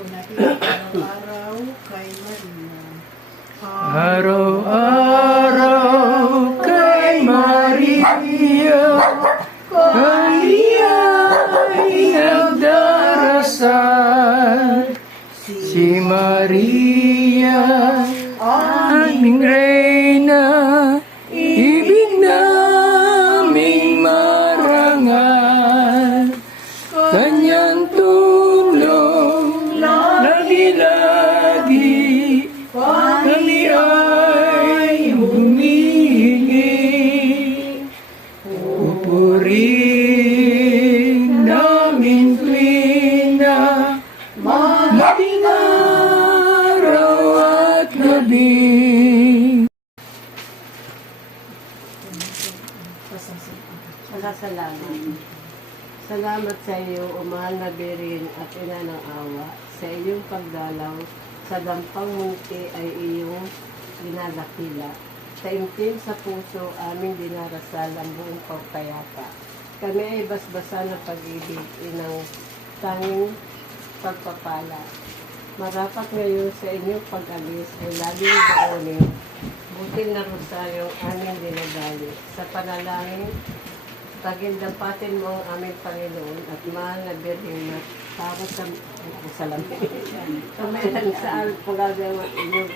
Araw-araw kay Maria. Araw-araw kay Maria, kami ay nagdarasal. Si Maria, aming Reyna, ibig naming marangal. Kanyang tulong lagi-lagi kami ay humihingi. Pupurihin namin tuwina, madaling araw at gabi. Salamat sa iyo, O mahal na Birhen at Ina ng Awa, sa iyong pagdalaw sa dampang munti ay iyong dinadakila. Taimtim sa puso aming dinarasal ang buong pagkayapa. Kami ay basbasa ng pag-ibig, inang tanging pagpapala. Marapat ngayon sa inyong pag-alis ay laging baonin, butil na rosaryong aming dinadali. Sa panalangin, pagindampatin mo ang aming Panginoon at mahal na Birhen na para sa salamin. Kamilang sa alpagagawa inyong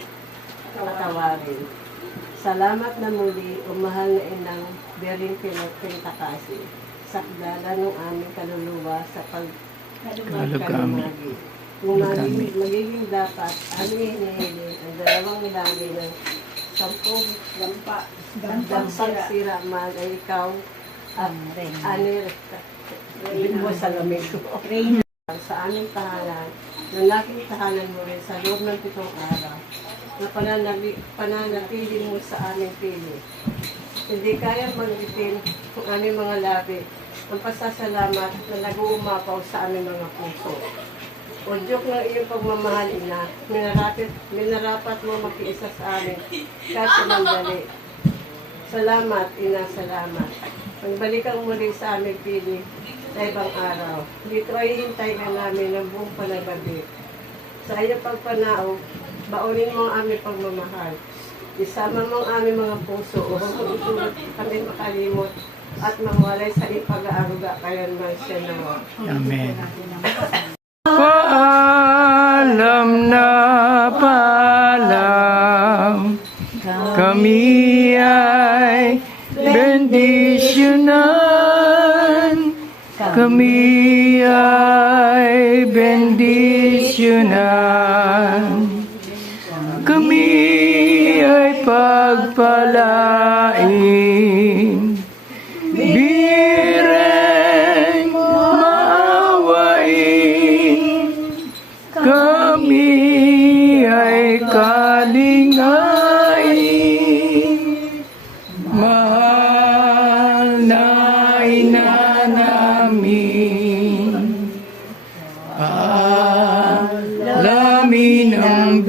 patawarin. Salamat na muli, O mahal na Inang Birhen Pintakasi, sakdala ng aming kaluluwa sa pagkalumagi. Kung magiging dapat, aming hinihiling ang dalawang lagi ng 10 dampang sira man ay ikaw Anir, mo sa lamig ko. Sa aming tahanan, ng laking tahanan mo rin sa loob ng 7 araw, na pananatili mo sa aming piling. Hindi kayang magitin ang aming mga labi, ang pasasalamat na nag-uumapaw sa aming mga puso. O Diyok ng iyong pagmamahal, Ina, minarapat mo makiisa sa amin, kahit mandali. Salamat, Ina, salamat. Pagbalikan muli sa aming piling sa ibang araw. Dito ay hintay ka namin ng buong panagabi. Sa iyong pagpanaog, baonin mo ang aming pagmamahal. Isama mo ang aming mga puso upang kami makalimot at mawalay sa iyong pag-aaruga kayo naman siya nawa. Amen. Paalam na paalam, kami ay bendisyonan, kami ay bendisyonan, kami ay pagpalain. Birhen maawain, kami ay kalingain. Mahal na Ina namin, alamin ang